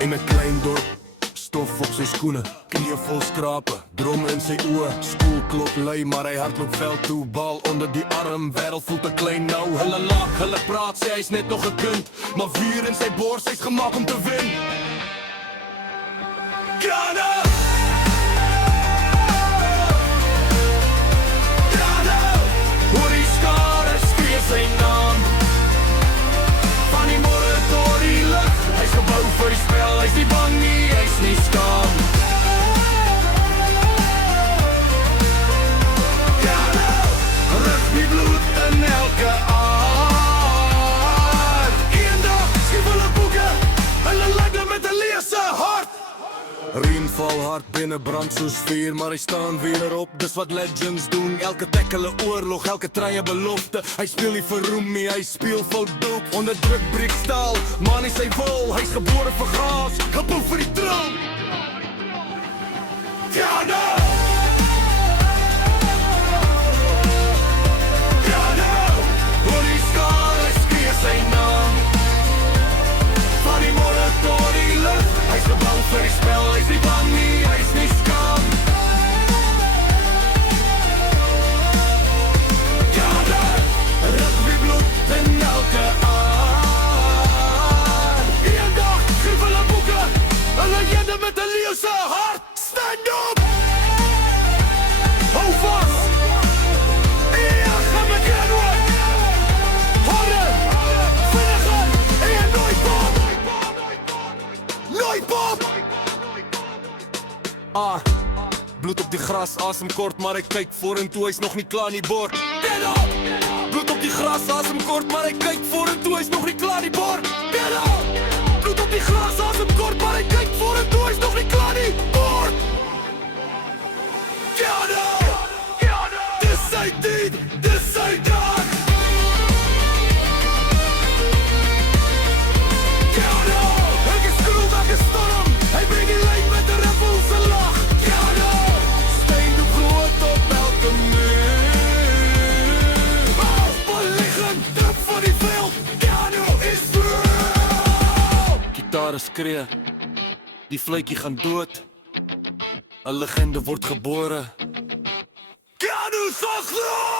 In 'n klein dorp, stof op sy skoene, knieë vol skrape, drome in sy oë. Skoolklok lui, maar hy hardloop veld toe, bal onder die arm, wêreld voel te klein nou. Hulle lag, hulle praat, sê hy's net nog 'n kind, maar vuur in sy bors, hy's gemaak om te wen. Ghana! Ghana! Hoor die skare skree sy naam, van die môre tot die lig. Hy's gebou vir die spel, hy's nie bang nie, hy's nie skaam. Ghana! Rugby bloed in elke aard. Eendag skryf hulle boeke, hulle lyk met 'n leese hart. Rien val hard binne brand soos vuur, maar hy staan weer op, dis wat legends doen. Elke tackle 'n oorlog, elke try 'n belofte. Hy speel nie vir roem nie, hy speel vir doop. Onder druk breek staal, man is sy wil. Hy's gebore vir gas, gebou vir die troon. Ghana! Ghana! Hoor die skare skree sy naam, van die môre tot die lig. Hy's gebou vir die spel, hy's nie bang nie, hy's nie skaam. Ghana! Rugby bloed in elke aard. Eendag skryf hulle boeke, hulle jende met 'n leuse hart. Stand up! Hou vas! Ja, gaan met Kenwood! Harde! Vinniger! En nooit pop! Nooit pop! Bloed op die gras, asem kort, maar hy kyk vorentoe, hy's nog nie klaar nie bord. Get up! Bloed op die gras, asem kort, maar hy kyk vorentoe, hy's nog nie klaar nie bord. Get up! Bloed op die gras, asem kort, maar hy kyk vorentoe, hy's nog nie klaar nie bord. Ghana! Dis sy tyd, dis sy dag. Ghana! Ek is skroel, ek is storm, hy bring die lyn met 'n rimpel se lach. Ghana! Steen de groot op elke muur. Beliggend, druk van die veld, Ghana is real. Gitare skree, die vletjie gaan dood, 'n legende word gebore. Ghana sal glo!